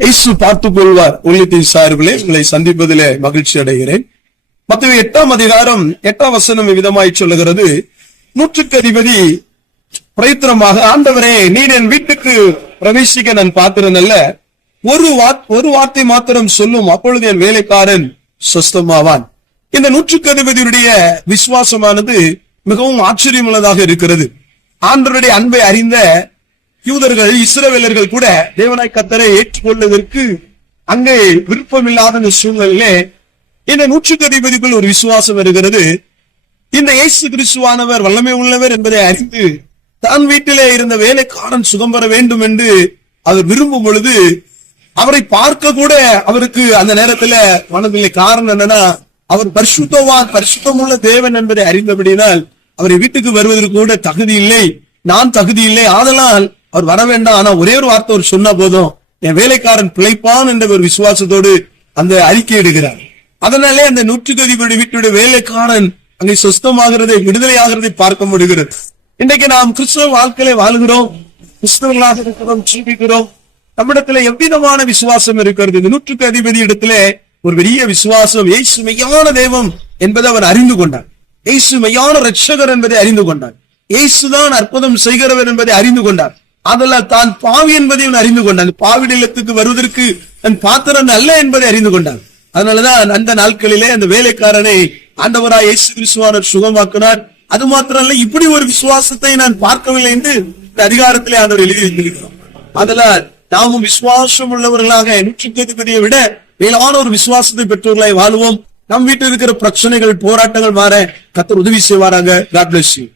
இயேசு பார்த்துக் கொள்வார். உள்ளத்தின் சார்பிலே உங்களை சந்திப்பதிலே மகிழ்ச்சி அடைகிறேன். மத்தேயு 8ஆம் அதிகாரம் 8ஆம் வசனம் விதமாய் சொல்லுகிறது, நூற்றுக்கு அதிபதி பிரயத்தனமாக, ஆண்டவரே நீர் என் வீட்டுக்கு பிரவேசிக்க நான் பாத்திரன் அல்ல, ஒரு வார்த்தை மாத்திரம் சொல்லும், அப்பொழுது என் வேலைக்காரன் சொஸ்தமாவான். இந்த நூற்றுக்கு அதிபதியுடைய விசுவாசமானது மிகவும் ஆச்சரியமுள்ளதாக இருக்கிறது. ஆண்டவருடைய அன்பை அறிந்த யூதர்கள், இஸ்ரவேலர்கள் கூட தேவனாய் கர்த்தரை ஏற்றுக்கொள்வதற்கு அங்கே விருப்பமில்லாத சூழ்நிலையிலே இந்த நூற்றுக்கு அதிபதிக்குள் ஒரு விசுவாசம் வருகிறது. இந்த இயேசு கிறிஸ்துவானவர் வல்லமை உள்ளவர் என்பதை அறிந்து தான் வீட்டிலே இருந்த வேலைக்காரன் சுகம் பெற வேண்டும் என்று அவர் விரும்பும் பொழுது அவரை பார்க்க கூட அவருக்கு அந்த நேரத்துல மனதில்லை. காரணம் என்னன்னா, அவர் பரிசுத்தமுள்ள தேவன் என்பதை அறிந்தபடினால் அவரை வீட்டுக்கு வருவதற்கு கூட தகுதி இல்லை, நான் தகுதி இல்லை, ஆதலால் அவர் வர வேண்டாம். ஆனா ஒரே ஒரு வார்த்தை அவர் சொன்ன போதும் என் வேலைக்காரன் பிழைப்பான் என்ற ஒரு விசுவாசத்தோடு அந்த அறிக்கை எடுக்கிறார். அதனாலே அந்த நூற்றுக்கு அதிபதி வீட்டுடைய வேலைக்காரன் அங்கே சொஸ்தமாகிறதை, விடுதலையாகிறதை பார்க்க முடிகிறது. இன்றைக்கு நாம் கிறிஸ்தவ வாழ்க்கையில வாழுகிறோம், கிறிஸ்தவர்களாக இருக்கிறோம், ஜீவிக்கிறோம். நம்மிடத்துல எவ்விதமான விசுவாசம் இருக்கிறது? இந்த நூற்றுக்கு அதிபதி இடத்துல ஒரு பெரிய விசுவாசம். இயேசு மெய்யான தெய்வம் என்பதை அவர் அறிந்து கொண்டார். இயேசு மெய்யான ரட்சகர் என்பதை அறிந்து கொண்டார். இயேசுதான் அற்புதம் செய்கிறவர் என்பதை அறிந்து கொண்டார். அதெல்லாம் தான் பாவி என்பதையும் அறிந்து கொண்டார். பாவி நிலத்துக்கு வருவதற்கு தன் பாத்திரன் அல்ல என்பதை அறிந்து கொண்டார். அதனாலதான் அந்த நாட்களிலே அந்த வேலைக்காரனை ஆண்டவராய் இயேசு கிறிஸ்துவானவர் சுகமாக்கினார். அது மாத்திரம் அல்ல, இப்படி ஒரு விசுவாசத்தை நான் பார்க்கவில்லை என்று இந்த அதிகாரத்திலே ஆண்டவர் எழுதி வைத்திருக்கிறோம். அதனால் நாமும் விசுவாசம் உள்ளவர்களாக நூற்றுக்கு அதிபதியை விட மேலான ஒரு விசுவாசத்தை பெற்றவர்களாய் வாழுவோம். நம் வீட்டில் இருக்கிற பிரச்சனைகள், போராட்டங்கள் மாற கர்த்தர் உதவி செய்வாராங்க. God bless you.